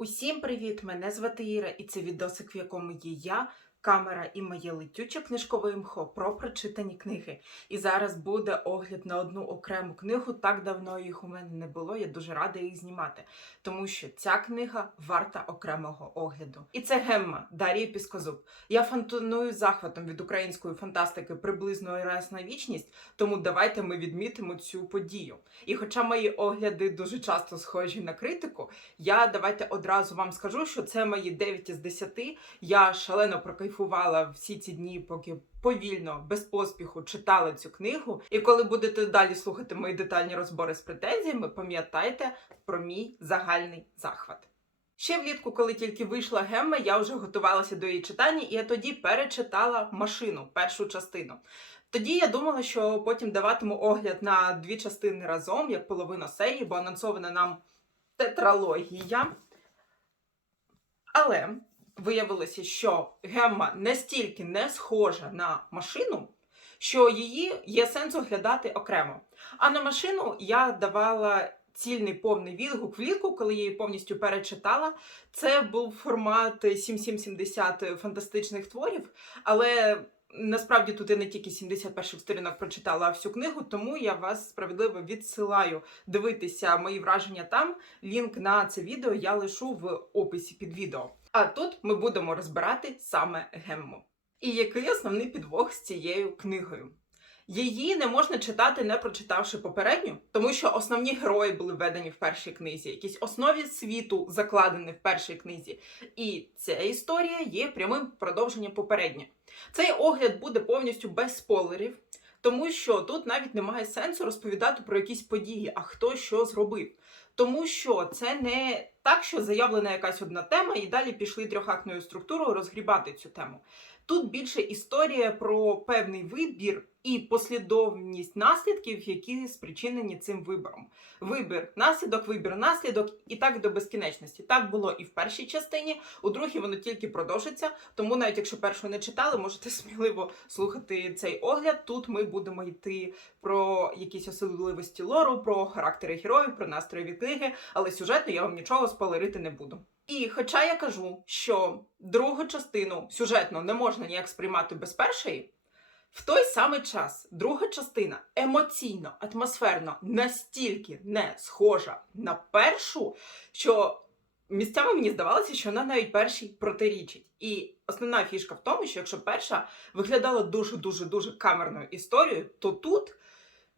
Усім привіт! Мене звати Іра, і це відосик, в якому є я, камера і моє летюче книжкове імхо про прочитані книги. І зараз буде огляд на одну окрему книгу. Так давно їх у мене не було. Я дуже рада їх знімати, тому що ця книга варта окремого огляду. І це Гемма Дарії Піскозуб. Я фантаную захватом від української фантастики приблизно раз на вічність, тому давайте ми відмітимо цю подію. І хоча мої огляди дуже часто схожі на критику, я давайте одразу вам скажу, що це мої 9 із 10. Я шалено прокайфувала всі ці дні, поки повільно, без поспіху читала цю книгу. І коли будете далі слухати мої детальні розбори з претензіями, пам'ятайте про мій загальний захват. Ще влітку, коли тільки вийшла Гемма, я вже готувалася до її читання, і я тоді перечитала машину, першу частину. Тоді я думала, що потім даватиму огляд на дві частини разом, як половина серії, бо анонсована нам тетралогія. Але виявилося, що Гемма настільки не схожа на машину, що її є сенс оглядати окремо. А на машину я давала цільний повний відгук влітку, коли я її повністю перечитала. Це був формат 7770 фантастичних творів, але насправді тут я не тільки 71 сторінок прочитала всю книгу, тому я вас справедливо відсилаю дивитися мої враження там. Лінк на це відео я лишу в описі під відео. А тут ми будемо розбирати саме Гемму. І який основний підвох з цією книгою? Її не можна читати, не прочитавши попередню, тому що основні герої були введені в першій книзі, якісь основі світу закладені в першій книзі. І ця історія є прямим продовженням попередньої. Цей огляд буде повністю без спойлерів, тому що тут навіть немає сенсу розповідати про якісь події, а хто що зробив. Тому що це не так, що заявлена якась одна тема, і далі пішли трьохактною структурою розгрібати цю тему. Тут більше історія про певний вибір і послідовність наслідків, які спричинені цим вибором. Вибір, наслідок, вибір, наслідок, і так до безкінечності. Так було і в першій частині, у другій воно тільки продовжиться. Тому, навіть якщо першу не читали, можете сміливо слухати цей огляд. Тут ми будемо йти про якісь особливості лору, про характери героїв, про настрої від книги, але сюжетно я вам нічого спойлерити не буду. І хоча я кажу, що другу частину сюжетно не можна ніяк сприймати без першої, в той самий час друга частина емоційно, атмосферно настільки не схожа на першу, що місцями мені здавалося, що вона навіть першій протирічить. І основна фішка в тому, що якщо перша виглядала дуже дуже дуже камерною історією, то тут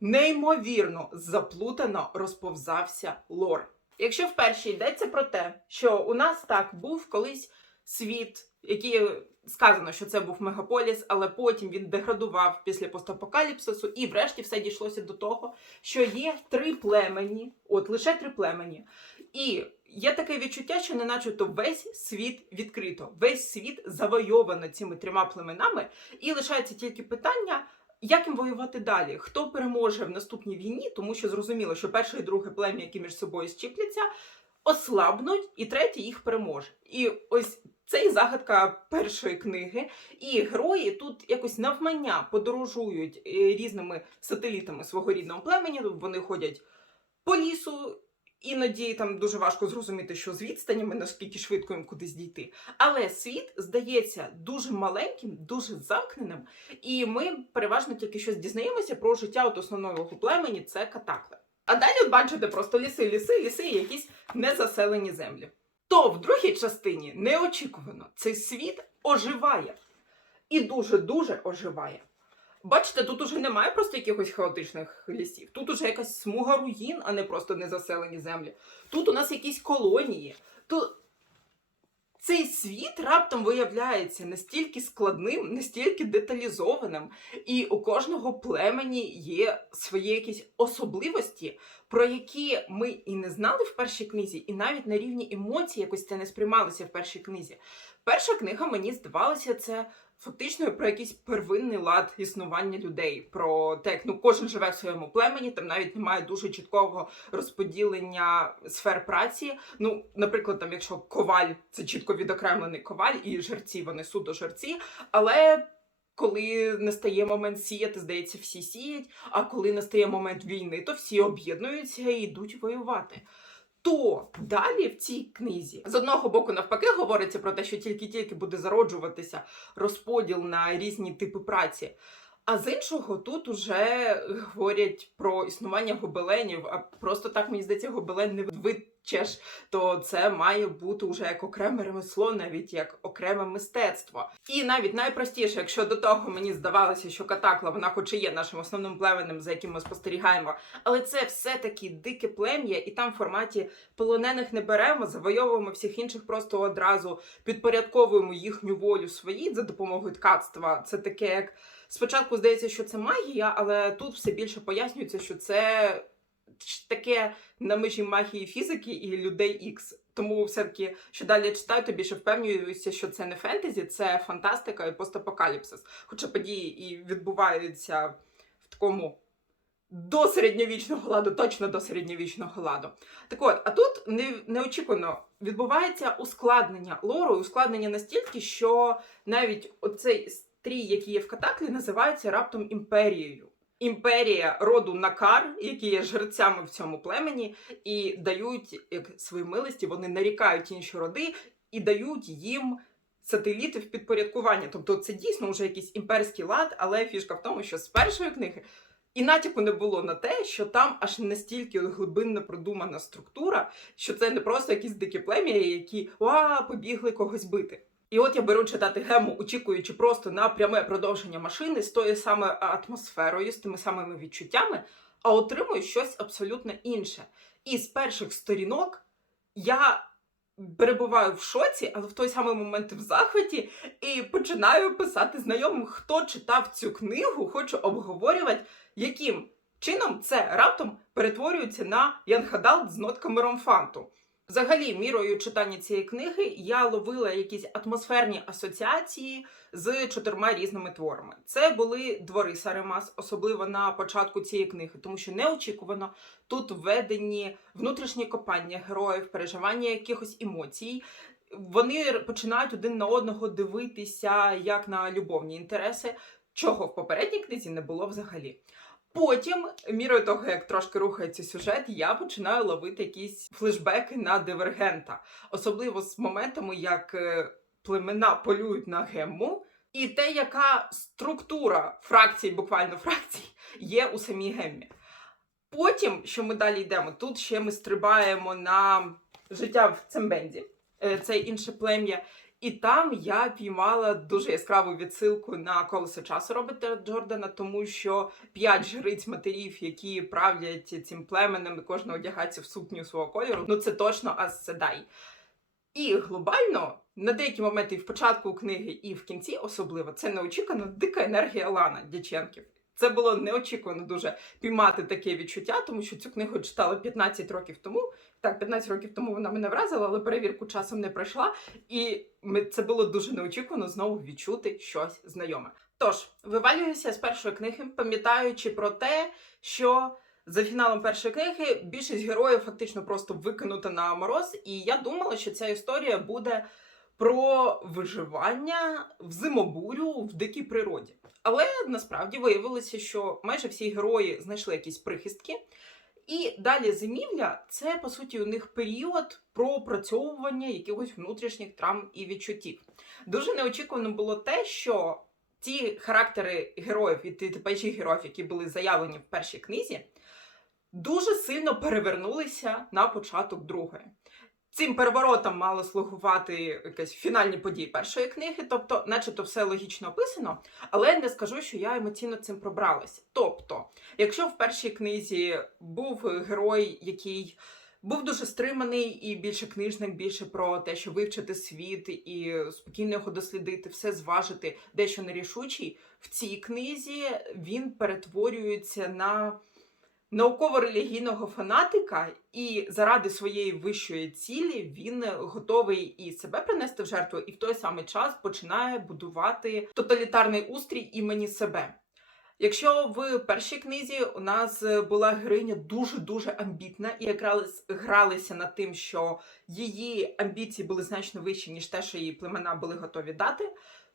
неймовірно заплутано розповзався лор. Якщо в першій йдеться про те, що у нас так був колись світ, який сказано, що це був мегаполіс, але потім він деградував після постапокаліпсису, і врешті все дійшлося до того, що є три племені, от лише три племені. І є таке відчуття, що не начебто весь світ відкрито, весь світ завойовано цими трьома племенами, і лишається тільки питання. Як їм воювати далі? Хто переможе в наступній війні? Тому що зрозуміло, що перше і друге плем'я, які між собою щіпляться, ослабнуть, і третє їх переможе. І ось це і загадка першої книги. І герої тут якось навмання подорожують е, різними сателітами свого рідного племені. Вони ходять по лісу. Іноді там дуже важко зрозуміти, що з відстанями, наскільки швидко їм кудись дійти. Але світ здається дуже маленьким, дуже замкненим, і ми переважно тільки щось дізнаємося про життя от основного племені це катакли. А далі от бачите просто ліси, ліси, ліси і якісь незаселені землі. То в другій частині неочікувано цей світ оживає і дуже-дуже оживає. Бачите, тут уже немає просто якихось хаотичних лісів. Тут уже якась смуга руїн, а не просто незаселені землі. Тут у нас якісь колонії. Тут цей світ раптом виявляється настільки складним, настільки деталізованим, і у кожного племені є свої якісь особливості, про які ми і не знали в першій книзі, і навіть на рівні емоцій якось це не сприймалося в першій книзі. Перша книга мені здавалася це фактично про якийсь первинний лад існування людей. Про те, як ну кожен живе в своєму племені, там навіть немає дуже чіткого розподілення сфер праці. Ну, наприклад, там, якщо коваль це чітко відокремлений коваль, і жерці вони судожерці, але. Коли настає момент сіяти, здається, всі сіять. А коли настає момент війни, то всі об'єднуються і йдуть воювати. То далі в цій книзі з одного боку, навпаки, говориться про те, що тільки-тільки буде зароджуватися розподіл на різні типи праці. А з іншого тут уже говорять про існування гобеленів. А просто так мені здається, гобелен не витчеш, то це має бути уже як окреме ремесло, навіть як окреме мистецтво. І навіть найпростіше, якщо до того мені здавалося, що катакла вона, хоч і є нашим основним племенем, за яким ми спостерігаємо, але це все-таки дике плем'я, і там в форматі полонених не беремо, завойовуємо всіх інших просто одразу підпорядковуємо їхню волю своїй за допомогою ткацтва. Це таке, як спочатку здається, що це магія, але тут все більше пояснюється, що це таке на межі магії фізики і людей Ікс. Тому все-таки, що далі читаю, то більше впевнююся, що це не фентезі, це фантастика і постапокаліпсис. Хоча події і відбуваються в такому до середньовічного ладу, точно до середньовічного ладу. Так от, а тут не, неочікувано відбувається ускладнення лору, ускладнення настільки, що навіть оцей стрій, який є в катаклі, називається раптом імперією. Імперія роду Накар, які є жрецями в цьому племені, і дають як свої милості, вони нарікають інші роди і дають їм сателіти в підпорядкування. Тобто це дійсно вже якийсь імперський лад, але фішка в тому, що з першої книги і натяку не було на те, що там аж настільки глибинно продумана структура, що це не просто якісь дикі плем'я, які «Уа, побігли когось бити. І от я беру читати гему, очікуючи просто на пряме продовження машини з тою самою атмосферою, з тими самими відчуттями, а отримую щось абсолютно інше. І з перших сторінок я перебуваю в шоці, але в той самий момент в захваті, і починаю писати знайомим, хто читав цю книгу, хочу обговорювати, яким чином це раптом перетворюється на Янхадалт з нотками ромфанту. Взагалі, мірою читання цієї книги я ловила якісь атмосферні асоціації з чотирма різними творами. Це були двори Саремас, особливо на початку цієї книги, тому що неочікувано тут введені внутрішні копання героїв, переживання якихось емоцій. Вони починають один на одного дивитися як на любовні інтереси, чого в попередній книзі не було взагалі. Потім, мірою того, як трошки рухається сюжет, я починаю ловити якісь флешбеки на дивергента, особливо з моментами, як е, племена полюють на гемму, і те, яка структура фракцій, буквально фракцій, є у самій геммі. Потім, що ми далі йдемо, тут ще ми стрибаємо на життя в Цембенді, е, це інше плем'я. І там я піймала дуже яскраву відсилку на колесо часу Роберта Джордана, тому що п'ять жриць матерів, які правлять цим племенем, і кожна одягається в сукню свого кольору. Ну це точно Асседай. І глобально на деякі моменти і в початку книги, і в кінці особливо це неочікувано дика енергія Лана Дяченків. Це було неочікувано дуже піймати таке відчуття, тому що цю книгу читала 15 років тому. Так, 15 років тому вона мене вразила, але перевірку часом не пройшла, і це було дуже неочікувано знову відчути щось знайоме. Тож, вивалююся з першої книги, пам'ятаючи про те, що за фіналом першої книги більшість героїв фактично просто викинута на мороз, і я думала, що ця історія буде про виживання в зимобурю в дикій природі. Але насправді виявилося, що майже всі герої знайшли якісь прихистки. І далі зимівля це по суті у них період пропрацьовування якихось внутрішніх травм і відчуттів. Дуже неочікувано було те, що ті характери героїв і ті типажі героїв, які були заявлені в першій книзі, дуже сильно перевернулися на початок другої. Цим переворотом мало слугувати якісь фінальні події першої книги, тобто, начебто, все логічно описано, але не скажу, що я емоційно цим пробралась. Тобто, якщо в першій книзі був герой, який був дуже стриманий і більше книжник, більше про те, що вивчити світ і спокійно його дослідити, все зважити, дещо нерішучий, в цій книзі він перетворюється на науково-релігійного фанатика, і заради своєї вищої цілі він готовий і себе принести в жертву, і в той самий час починає будувати тоталітарний устрій імені себе. Якщо в першій книзі у нас була героїня дуже дуже амбітна, і якраз гралися над тим, що її амбіції були значно вищі, ніж те, що її племена були готові дати,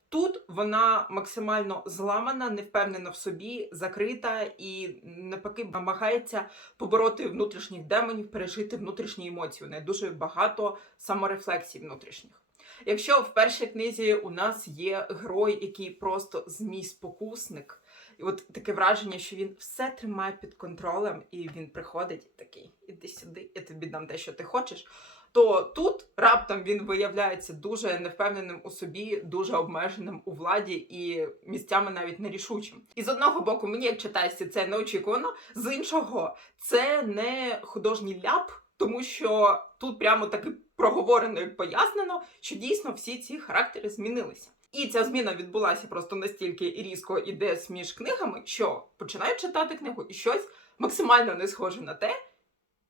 Тут вона максимально зламана, не впевнена в собі, закрита і навпаки намагається побороти внутрішніх демонів, пережити внутрішні емоції. У неї дуже багато саморефлексій внутрішніх. Якщо в першій книзі у нас є герой, який просто змій спокусник, і от таке враження, що він все тримає під контролем, і він приходить і такий: іди сюди, я тобі дам те, що ти хочеш. То тут раптом він виявляється дуже невпевненим у собі, дуже обмеженим у владі і місцями навіть нерішучим. І з одного боку, мені як читається це неочікувано, з іншого, це не художній ляп, тому що тут прямо таки проговорено і пояснено, що дійсно всі ці характери змінилися. І ця зміна відбулася просто настільки різко іде між книгами, що починаю читати книгу і щось максимально не схоже на те,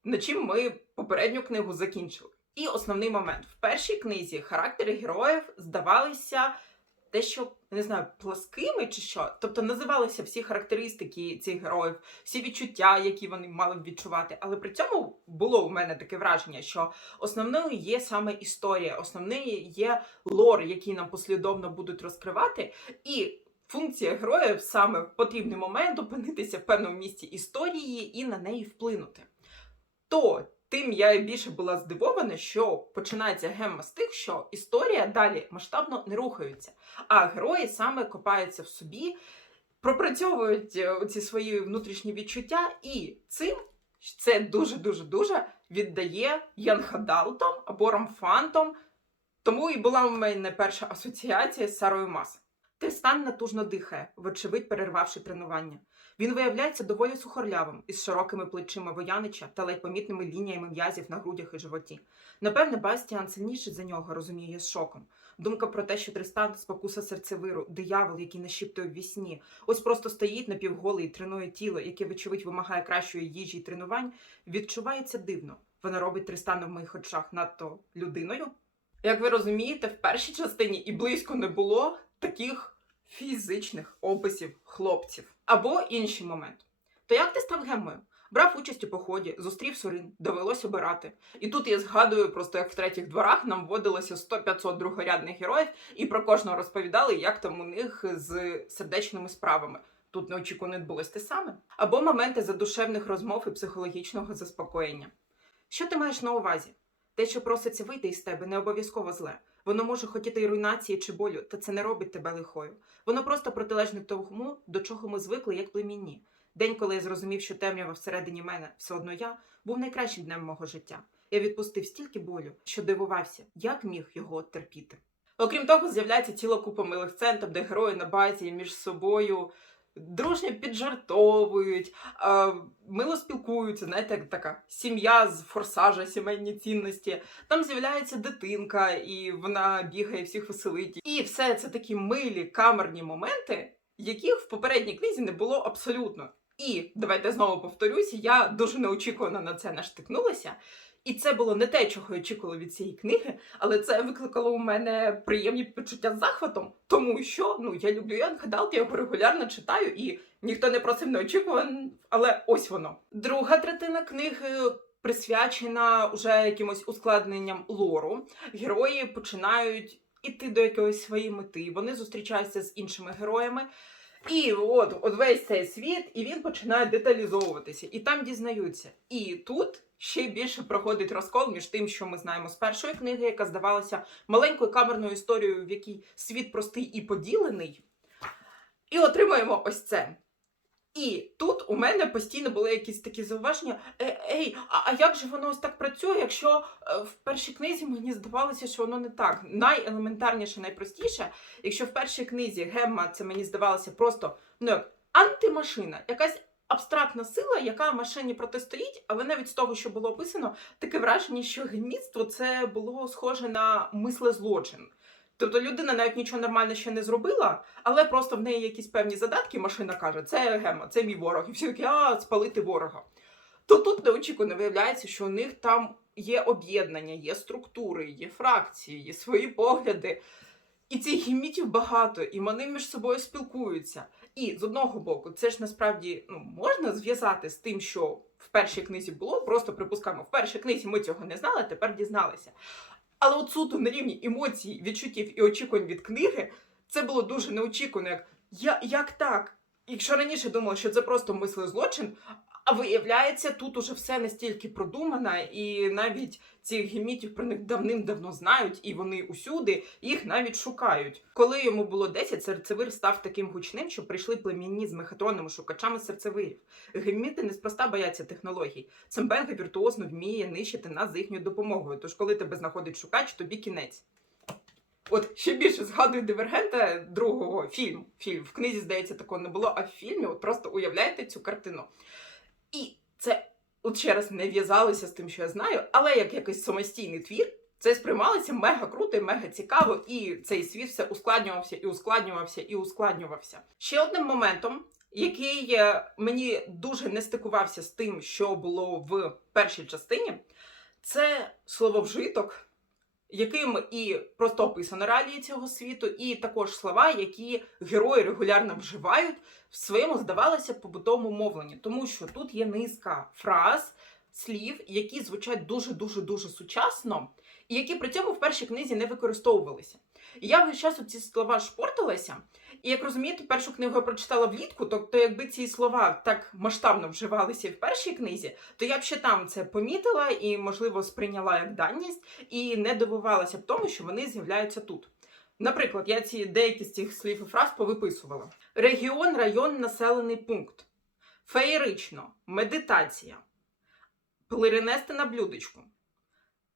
на чим ми попередню книгу закінчили. І основний момент в першій книзі характери героїв здавалися дещо не знаю, пласкими чи що. Тобто називалися всі характеристики цих героїв, всі відчуття, які вони мали б відчувати. Але при цьому було у мене таке враження, що основною є саме історія, основний є лор, який нам послідовно будуть розкривати, і функція героїв саме в потрібний момент опинитися в певному місці історії і на неї вплинути. То тим я більше була здивована, що починається гемма з тих, що історія далі масштабно не рухається, а герої саме копаються в собі, пропрацьовують е, ці свої внутрішні відчуття, і цим це дуже дуже дуже віддає Янхадалтом або Рамфантом. Тому і була у мене перша асоціація з Сарою Мас. Тристан натужно дихає, вочевидь перервавши тренування. Він виявляється доволі сухорлявим, із широкими плечима воянича та ледь помітними лініями м'язів на грудях і животі. Напевне, Бастіан сильніший за нього розуміє з шоком. Думка про те, що Тристан спокуса серцевиру, диявол, який нашіптує в вісні, ось просто стоїть напівголий і тренує тіло, яке, вочевидь, вимагає кращої їжі й тренувань, відчувається дивно. Вона робить Тристана в моїх очах надто людиною. Як ви розумієте, в першій частині і близько не було таких фізичних описів хлопців. Або інший момент. То як ти став гемою? Брав участь у поході, зустрів Сурин, довелось обирати. І тут я згадую, просто як в третіх дворах нам вводилося 100-500 другорядних героїв, і про кожного розповідали, як там у них з сердечними справами. Тут неочікувано відбулось те саме. Або моменти задушевних розмов і психологічного заспокоєння. Що ти маєш на увазі? Те, що проситься вийти із тебе, не обов'язково зле. Воно може хотіти й руйнації чи болю, та це не робить тебе лихою. Воно просто протилежне тому, до чого ми звикли, як племінні. День, коли я зрозумів, що темрява всередині мене все одно я, був найкращим днем мого життя. Я відпустив стільки болю, що дивувався, як міг його терпіти. Окрім того, з'являється ціла купа милих сцен, де герої на базі між собою дружньо піджартовують, мило спілкуються, знаєте, як така сім'я з форсажа, сімейні цінності. Там з'являється дитинка, і вона бігає всіх веселить. І все це такі милі камерні моменти, яких в попередній книзі не було абсолютно. І давайте знову повторюся, я дуже неочікувано на це наштикнулася. І це було не те, чого я очікувала від цієї книги, але це викликало у мене приємні почуття захватом, тому що ну я люблю Ян Гадалт, я його регулярно читаю, і ніхто не просив не очікував, але ось воно. Друга третина книги присвячена уже якимось ускладненням лору. Герої починають іти до якоїсь своєї мети. Вони зустрічаються з іншими героями. І от, от весь цей світ, і він починає деталізовуватися, і там дізнаються. І тут ще більше проходить розкол між тим, що ми знаємо з першої книги, яка здавалася маленькою камерною історією, в якій світ простий і поділений. І отримуємо ось це. І тут у мене постійно були якісь такі зауваження: «Е, ей, а, а як же воно ось так працює, якщо е, в першій книзі мені здавалося, що воно не так. Найелементарніше, найпростіше, якщо в першій книзі Гемма це мені здавалося просто ну як антимашина, якась абстрактна сила, яка машині протистоїть, але навіть з того, що було описано, таке враження, що геміцтво це було схоже на мисле злочин. Тобто людина навіть нічого нормально ще не зробила, але просто в неї якісь певні задатки, машина каже, це гема, це мій ворог. І всі такі, а, спалити ворога. То тут неочікувано виявляється, що у них там є об'єднання, є структури, є фракції, є свої погляди. І цих гімітів багато, і вони між собою спілкуються. І з одного боку, це ж насправді ну, можна зв'язати з тим, що в першій книзі було, просто припускаємо, в першій книзі ми цього не знали, тепер дізналися. Але от суто на рівні емоцій, відчуттів і очікувань від книги, це було дуже неочікувано. Як, як так? Якщо раніше думала, що це просто мислезлочин, а виявляється, тут уже все настільки продумано, і навіть цих гемітів про них давним-давно знають, і вони усюди їх навіть шукають. Коли йому було 10, серцевир став таким гучним, що прийшли племінні з мехатронними шукачами серцевирів. Геміти неспроста бояться технологій. Сембенга віртуозно вміє нищити нас за їхньою допомогою. Тож, коли тебе знаходить шукач, тобі кінець. От ще більше згадую дивергента другого фільму. Фільм в книзі, здається, такого не було, а в фільмі от просто уявляєте цю картину. І це от ще раз не в'язалося з тим, що я знаю, але як якийсь самостійний твір, це сприймалося мега круто і мега цікаво, і цей світ все ускладнювався і ускладнювався і ускладнювався. Ще одним моментом, який мені дуже не стикувався з тим, що було в першій частині, це слововжиток, яким і просто описано реалії цього світу, і також слова, які герої регулярно вживають в своєму, здавалося, побутовому мовленні, тому що тут є низка фраз, слів, які звучать дуже дуже дуже сучасно, і які при цьому в першій книзі не використовувалися. І я весь час у ці слова шпортилася, і як розумієте, першу книгу я прочитала влітку, тобто, якби ці слова так масштабно вживалися в першій книзі, то я б ще там це помітила і, можливо, сприйняла як даність, і не дивувалася б тому, що вони з'являються тут. Наприклад, я ці деякі з цих слів і фраз повиписувала: регіон, район, населений пункт, феєрично, медитація, перенести на блюдечку,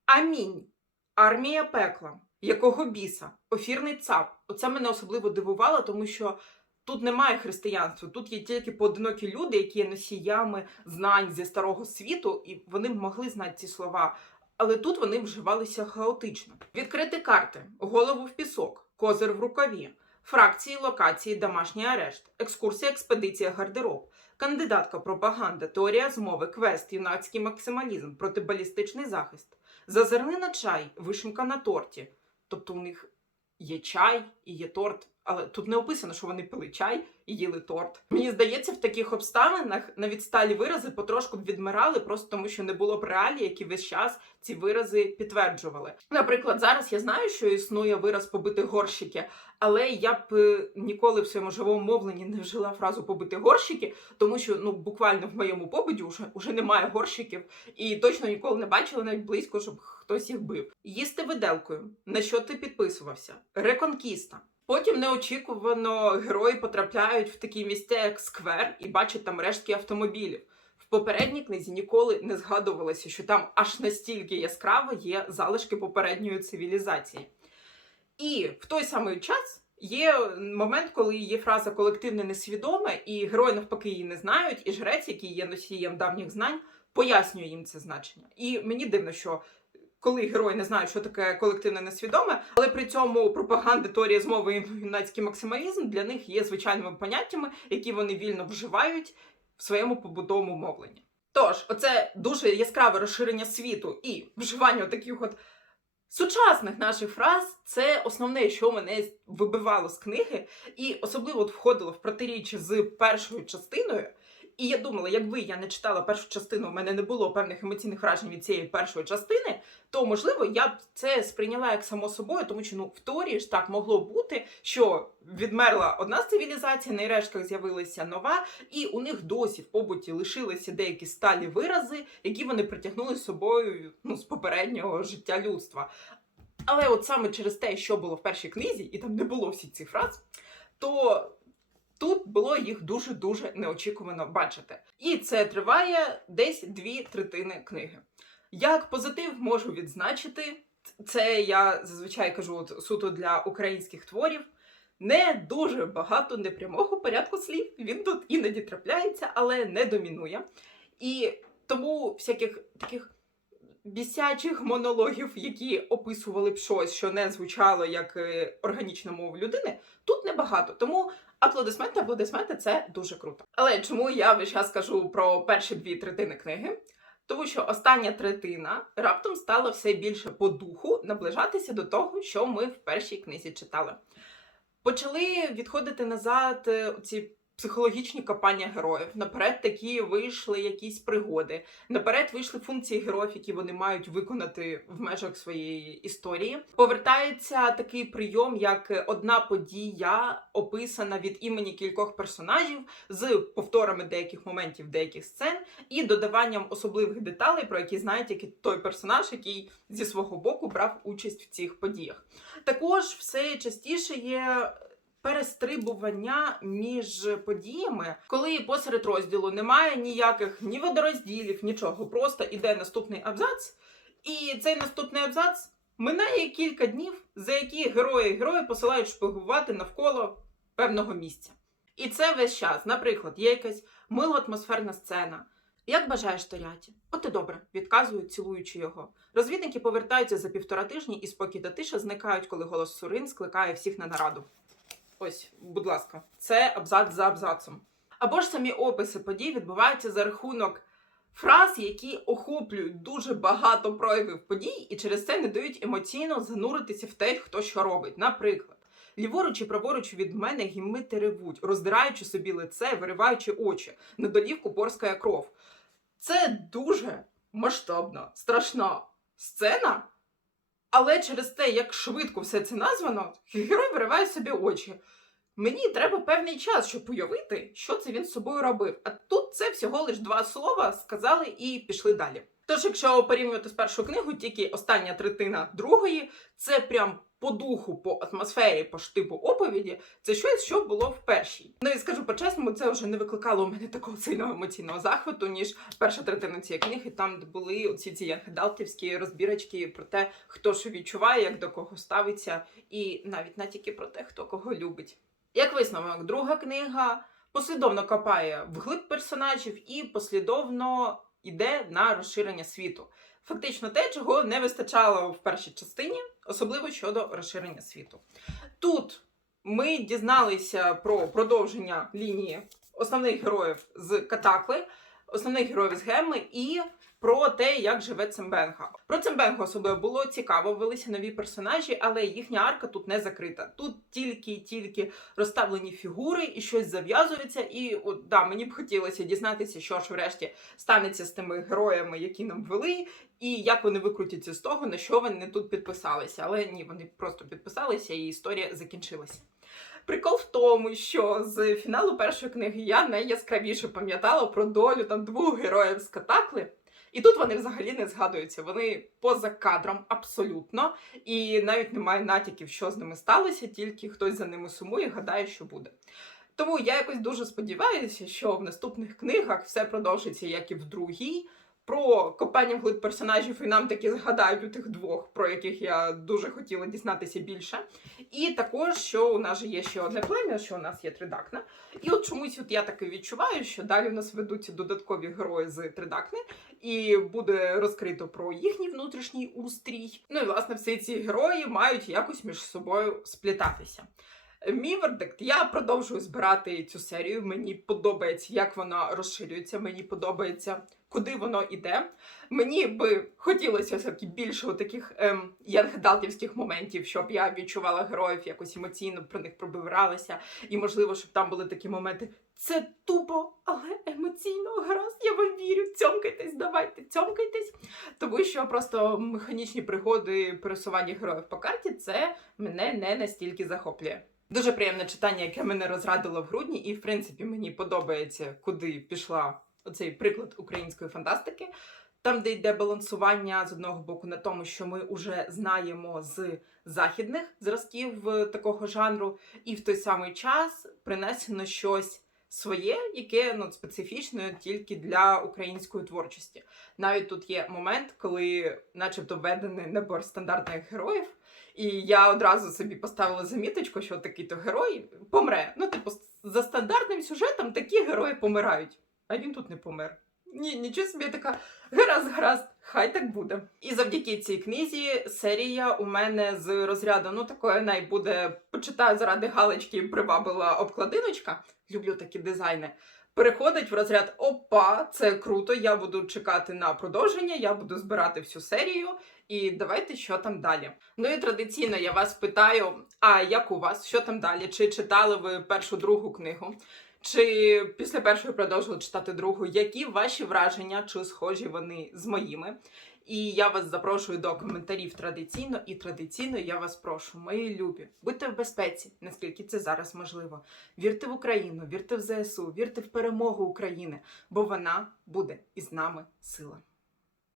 амінь, армія пекла, якого біса, офірний цап. Оце мене особливо дивувало, тому що. Тут немає християнства, тут є тільки поодинокі люди, які є носіями знань зі старого світу, і вони могли знати ці слова. Але тут вони вживалися хаотично. Відкрити карти, голову в пісок, козир в рукаві, фракції, локації, домашній арешт, екскурсія, експедиція, гардероб, кандидатка, пропаганда, теорія змови, квест, юнацький максималізм, протибалістичний захист, зазирни на чай, вишенка на торті. Тобто у них є чай і є торт. Але тут не описано, що вони пили чай і їли торт. Мені здається, в таких обставинах навіть сталі вирази потрошку відмирали, просто тому що не було б реалій, які весь час ці вирази підтверджували. Наприклад, зараз я знаю, що існує вираз побити горщики, але я б е, ніколи в своєму живому мовленні не вжила фразу побити горщики, тому що ну буквально в моєму побуді вже, вже немає горщиків, і точно ніколи не бачила навіть близько, щоб хтось їх бив. Їсти виделкою, на що ти підписувався? Реконкіста. Потім неочікувано герої потрапляють в такі місця, як сквер, і бачать там рештки автомобілів. В попередній книзі ніколи не згадувалося, що там аж настільки яскраво є залишки попередньої цивілізації. І в той самий час є момент, коли є фраза колективне несвідоме, і герої навпаки її не знають, і жрець, який є носієм давніх знань, пояснює їм це значення. І мені дивно, що коли герої не знають, що таке колективне несвідоме, але при цьому пропаганда, теорія змови і юнацький максималізм для них є звичайними поняттями, які вони вільно вживають в своєму побутовому мовленні. Тож, оце дуже яскраве розширення світу і вживання таких от сучасних наших фраз це основне, що мене вибивало з книги, і особливо от входило в протиріччя з першою частиною. І я думала, якби я не читала першу частину, у мене не було певних емоційних вражень від цієї першої частини, то можливо я б це сприйняла як само собою, тому що ну в теорії ж так могло бути, що відмерла одна цивілізація, на рештках з'явилася нова, і у них досі в побуті лишилися деякі сталі вирази, які вони притягнули з собою ну, з попереднього життя людства. Але от саме через те, що було в першій книзі, і там не було всіх цих фраз, то тут було їх дуже-дуже неочікувано бачити. І це триває десь дві третини книги. Як позитив можу відзначити, це я зазвичай кажу от, суто для українських творів. Не дуже багато непрямого порядку слів. Він тут іноді трапляється, але не домінує. І тому всяких таких бісячих монологів, які описували б щось, що не звучало як е, органічна мова людини, тут небагато. Тому аплодисменти, аплодисменти це дуже круто. Але чому я весь час кажу про перші дві третини книги? Тому що остання третина раптом стала все більше по духу наближатися до того, що ми в першій книзі читали. Почали відходити назад е, ці психологічні копання героїв. Наперед такі вийшли якісь пригоди. Наперед вийшли функції героїв, які вони мають виконати в межах своєї історії. Повертається такий прийом, як одна подія, описана від імені кількох персонажів з повторами деяких моментів, деяких сцен, і додаванням особливих деталей, про які знає тільки той персонаж, який зі свого боку брав участь в цих подіях. Також все частіше є перестрибування між подіями, коли посеред розділу немає ніяких ні водорозділів, нічого. Просто іде наступний абзац, і цей наступний абзац минає кілька днів, за які герої і герої посилають шпигувати навколо певного місця. І це весь час. Наприклад, є якась мило атмосферна сцена. Як бажаєш Торяті? От і добре, відказують, цілуючи його. Розвідники повертаються за півтора тижні і спокій та тиша зникають, коли голос Сурин скликає всіх на нараду. Ось, будь ласка, це абзац за абзацом. Або ж самі описи подій відбуваються за рахунок фраз, які охоплюють дуже багато проявів подій, і через це не дають емоційно зануритися в те, хто що робить. Наприклад, ліворуч і праворуч від мене гімити ревуть, роздираючи собі лице, вириваючи очі, на долівку порскає кров. Це дуже масштабна, страшна сцена, але через те, як швидко все це названо, герой вириває собі очі. Мені треба певний час, щоб уявити, що це він з собою робив. А тут це всього лиш два слова сказали і пішли далі. Тож, якщо порівнювати з першою книгою, тільки остання третина другої, це прям по духу, по атмосфері, по штипу оповіді, це щось, що було в першій. Ну і скажу по-чесному, це вже не викликало у мене такого сильного емоційного захвату, ніж перша третина цієї книги, там де були оці ці янгедалтівські розбірочки про те, хто що відчуває, як до кого ставиться, і навіть натяки про те, хто кого любить. Як висновок, друга книга послідовно копає вглиб персонажів і послідовно йде на розширення світу. Фактично те, чого не вистачало в першій частині, особливо щодо розширення світу. Тут ми дізналися про продовження лінії основних героїв з Катакли, основних героїв з Гемми і про те, як живе Цембенга. Про Цембенгу особливо було цікаво, ввелися нові персонажі, але їхня арка тут не закрита. Тут тільки-тільки розставлені фігури і щось зав'язується. І от да, мені б хотілося дізнатися, що ж врешті станеться з тими героями, які нам ввели, і як вони викрутяться з того, на що вони тут підписалися. Але ні, вони просто підписалися, і історія закінчилася. Прикол в тому, що з фіналу першої книги я найяскравіше пам'ятала про долю там двох героїв з Катакли. І тут вони взагалі не згадуються. Вони поза кадром абсолютно, і навіть немає натяків, що з ними сталося, тільки хтось за ними сумує, гадає, що буде. Тому я якось дуже сподіваюся, що в наступних книгах все продовжиться, як і в другій. Про копання вглиб персонажів і нам таки згадають у тих двох, про яких я дуже хотіла дізнатися більше. І також, що у нас є ще одне плем'я, що у нас є тридакна. І от чомусь от я таки відчуваю, що далі в нас ведуться додаткові герої з тридакни, і буде розкрито про їхній внутрішній устрій. Ну і власне всі ці герої мають якось між собою сплітатися. Мій вердикт, я продовжую збирати цю серію. Мені подобається, як вона розширюється. Мені подобається, куди воно іде. Мені би хотілося все-таки більше таких ем, янгдалтівських моментів, щоб я відчувала героїв, якось емоційно про них пробиралася. І можливо, щоб там були такі моменти. Це тупо, але емоційно гаразд. Я вам вірю. Цьомкайтесь, давайте, цьомкайтесь. Тому що просто механічні пригоди пересування героїв по карті це мене не настільки захоплює. Дуже приємне читання, яке мене розрадило в грудні, і в принципі мені подобається, куди пішла оцей приклад української фантастики. Там, де йде балансування з одного боку на тому, що ми вже знаємо з західних зразків е, такого жанру, і в той самий час принесено щось своє, яке ну, специфічне тільки для української творчості. Навіть тут є момент, коли, начебто, введений набор стандартних героїв. І я одразу собі поставила заміточку, що такий-то герой помре. Ну, типу, за стандартним сюжетом такі герої помирають, а він тут не помер. Ні, нічого собі така гаразд, гаразд, хай так буде. І завдяки цій книзі серія у мене з розряду, ну такої най буде почитаю заради галочки, привабила обкладиночка. Люблю такі дизайни. Переходить в розряд Опа, це круто. Я буду чекати на продовження, я буду збирати всю серію. І давайте що там далі. Ну і традиційно я вас питаю: а як у вас? Що там далі? Чи читали ви першу другу книгу? Чи після першої продовжили читати другу, які ваші враження, чи схожі вони з моїми. І я вас запрошую до коментарів традиційно, і традиційно я вас прошу, мої любі, будьте в безпеці, наскільки це зараз можливо. Вірте в Україну, вірте в ЗСУ, вірте в перемогу України, бо вона буде із нами сила.